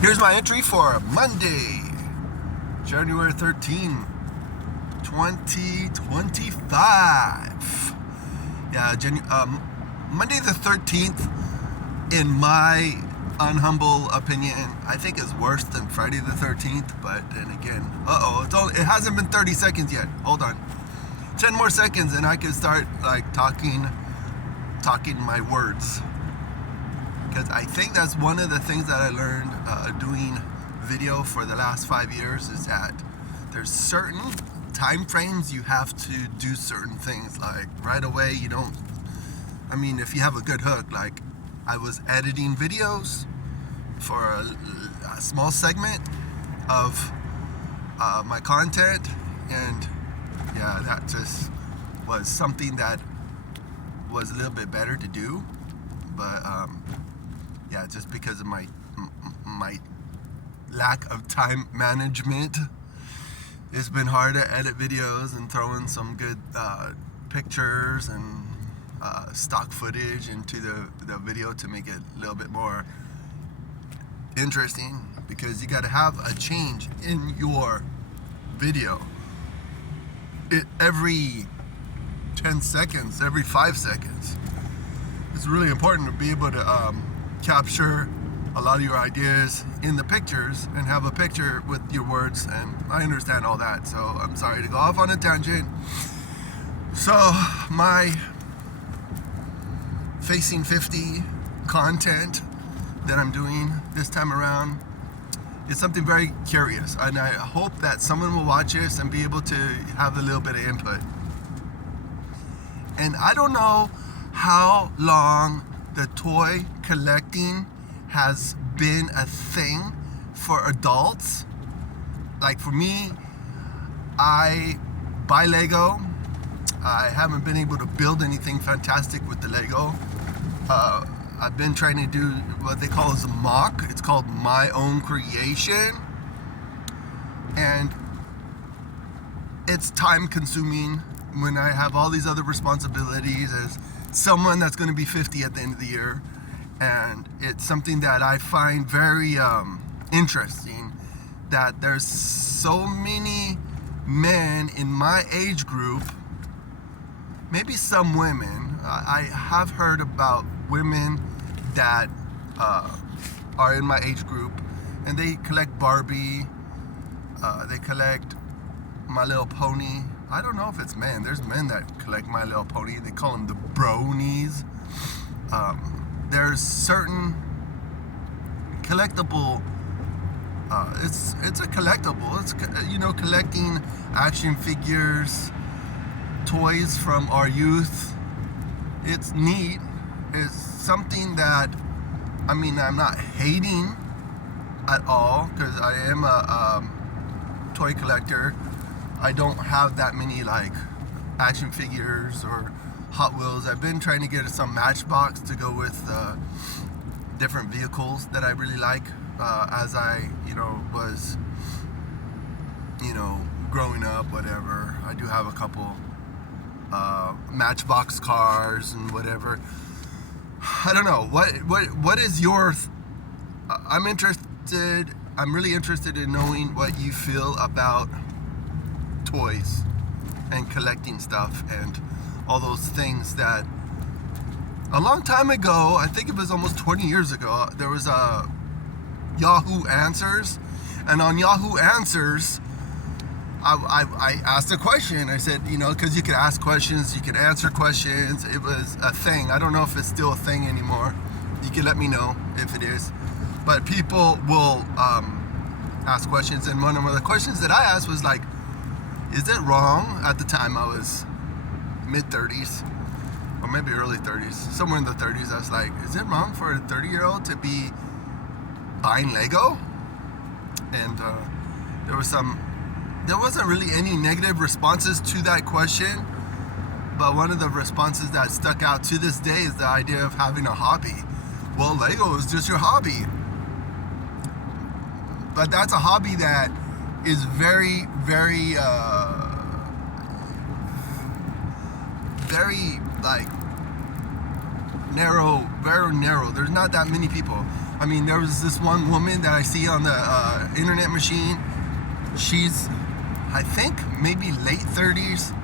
Here's my entry for Monday, January 13, 2025. Yeah, Monday the 13th, in my unhumble opinion, I think is worse than Friday the 13th. But then again, it hasn't been 30 seconds yet. Hold on. 10 more seconds and I can start like talking my words. Because I think that's one of the things that I learned doing video for the last 5 years, is that there's certain time frames you have to do certain things. Like right away, if you have a good hook, like I was editing videos for a small segment of my content, and yeah, that just was something that was a little bit better to do. But yeah, just because of my lack of time management, it's been hard to edit videos and throw in some good pictures and stock footage into the video to make it a little bit more interesting, because you got to have a change in your video every 10 seconds, every 5 seconds. It's really important to be able to capture a lot of your ideas in the pictures and have a picture with your words, and I understand all that, so I'm sorry to go off on a tangent. So my Facing 50 content that I'm doing this time around is something very curious, and I hope that someone will watch this and be able to have a little bit of input. And I don't know how long the toy collecting has been a thing for adults. Like for me, I buy Lego. I haven't been able to build anything fantastic with the Lego. I've been trying to do what they call as a mock. It's called my own creation. And it's time consuming when I have all these other responsibilities as someone that's going to be 50 at the end of the year. And it's something that I find very interesting, that there's so many men in my age group, maybe some women. I have heard about women that are in my age group, and they collect Barbie, they collect My Little Pony. I don't know if it's men. There's men that collect My Little Pony. They call them the bronies. There's certain collectible. It's a collectible. It's collecting action figures, toys from our youth. It's neat. It's something that I'm not hating at all, because I am a toy collector. I don't have that many like action figures or Hot Wheels. I've been trying to get some Matchbox to go with different vehicles that I really like as I was growing up, whatever. I do have a couple Matchbox cars and whatever. I don't know what is your I'm really interested in knowing what you feel about toys and collecting stuff and all those things. That a long time ago, I think it was almost 20 years ago, there was a Yahoo Answers, and on Yahoo Answers I asked a question. I said, because you could ask questions, you could answer questions. It was a thing. I don't know if it's still a thing anymore. You can let me know if it is. But people will ask questions, and one of the questions that I asked was like, is it wrong? At the time I was mid-30s, or maybe early 30s, somewhere in the 30s. I was like, is it wrong for a 30-year-old to be buying Lego? And there wasn't really any negative responses to that question, but one of the responses that stuck out to this day is the idea of having a hobby. Well, Lego is just your hobby. But that's a hobby that is very, very, very like narrow, very narrow. There's not that many people. I mean, there was this one woman that I see on the internet machine. She's, I think, maybe late 30s.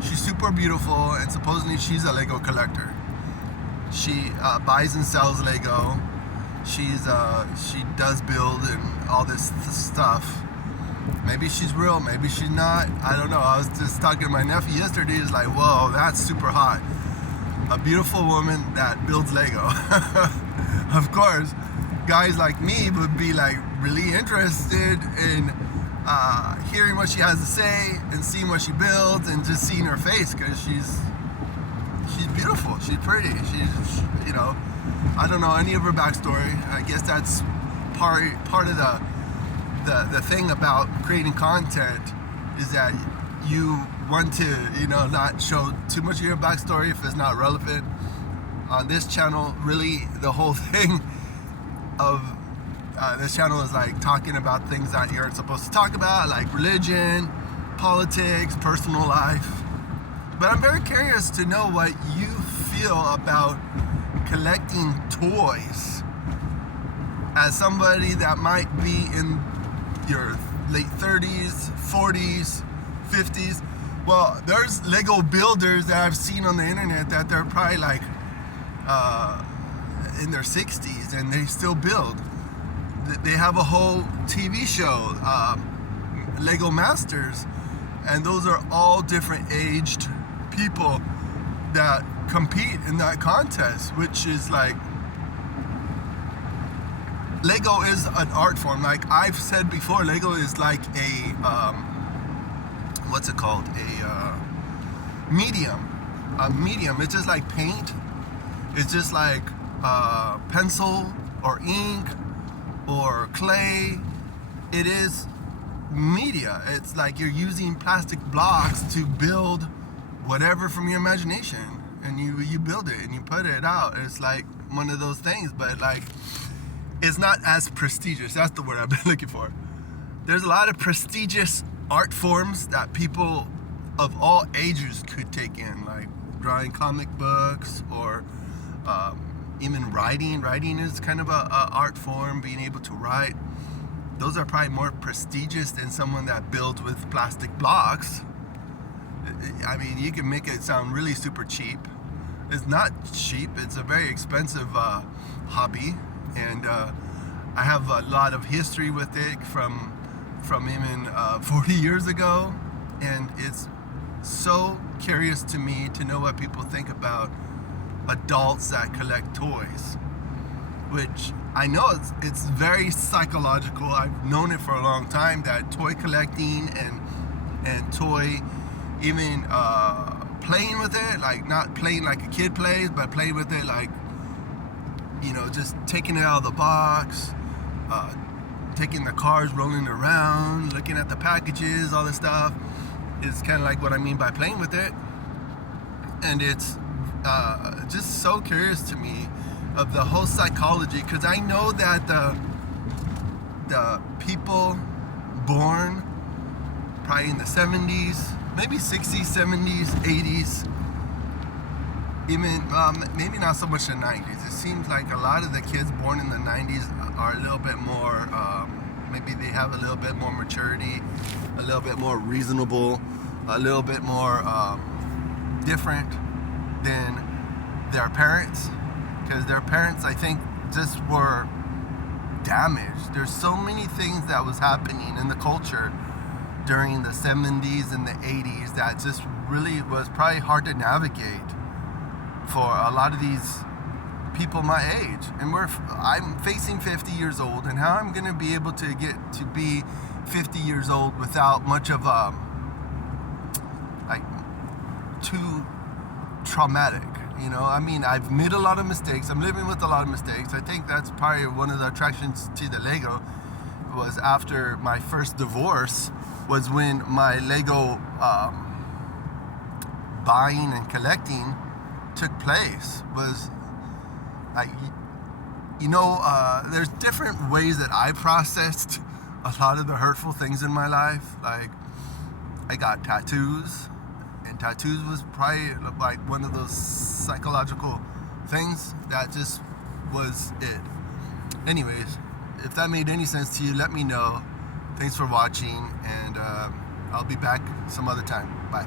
She's super beautiful, and supposedly she's a Lego collector. She buys and sells Lego. She does build and all this stuff. Maybe she's real, maybe she's not. I don't know. I was just talking to my nephew yesterday. He's like, whoa, that's super hot. A beautiful woman that builds Lego. Of course, guys like me would be like really interested in hearing what she has to say and seeing what she builds and just seeing her face, because she's beautiful. She's pretty. She's, you know, I don't know any of her backstory. I guess that's part of the thing about creating content, is that you want to, you know, not show too much of your backstory if it's not relevant. On this channel, really the whole thing of this channel is like talking about things that you're supposed to talk about, like religion, politics, personal life. But I'm very curious to know what you feel about collecting toys as somebody that might be in your late 30s, 40s, 50s. Well, there's Lego builders that I've seen on the internet that they're probably like in their 60s and they still build. They have a whole TV show, Lego Masters, and those are all different aged people that compete in that contest, which is like, Lego is an art form. Like I've said before, Lego is like a what's it called? A medium. It's just like paint. It's just like pencil or ink or clay. It is media. It's like you're using plastic blocks to build whatever from your imagination, and you build it and you put it out. It's like one of those things, but like, it's not as prestigious. That's the word I've been looking for. There's a lot of prestigious art forms that people of all ages could take in, like drawing comic books, or even writing. Writing is kind of a art form, being able to write. Those are probably more prestigious than someone that builds with plastic blocks. I mean, you can make it sound really super cheap. It's not cheap. It's a very expensive hobby. And I have a lot of history with it from even 40 years ago, and it's so curious to me to know what people think about adults that collect toys, which I know it's very psychological. I've known it for a long time, that toy collecting and toy, even playing with it, like not playing like a kid plays, but playing with it like, you know, just taking it out of the box, taking the cars, rolling around, looking at the packages, all this stuff is kind of like what I mean by playing with it. And it's just so curious to me of the whole psychology, because I know that the people born probably in the 70s, maybe 60s, 70s, 80s, even maybe not so much the 90s. It seems like a lot of the kids born in the 90s are a little bit more, maybe they have a little bit more maturity, a little bit more reasonable, a little bit more different than their parents, because their parents, I think, just were damaged. There's so many things that was happening in the culture during the 70s and the 80s that just really was probably hard to navigate for a lot of these people my age. And I'm facing 50 years old, and how I'm gonna be able to get to be 50 years old without much of like too traumatic, you know? I mean, I've made a lot of mistakes. I'm living with a lot of mistakes. I think that's probably one of the attractions to the Lego. Was after my first divorce, was when my Lego buying and collecting took place. Was like, you know, there's different ways that I processed a lot of the hurtful things in my life. Like, I got tattoos, and tattoos was probably like one of those psychological things that just was it. Anyways, if that made any sense to you, let me know. Thanks for watching, and I'll be back some other time. Bye.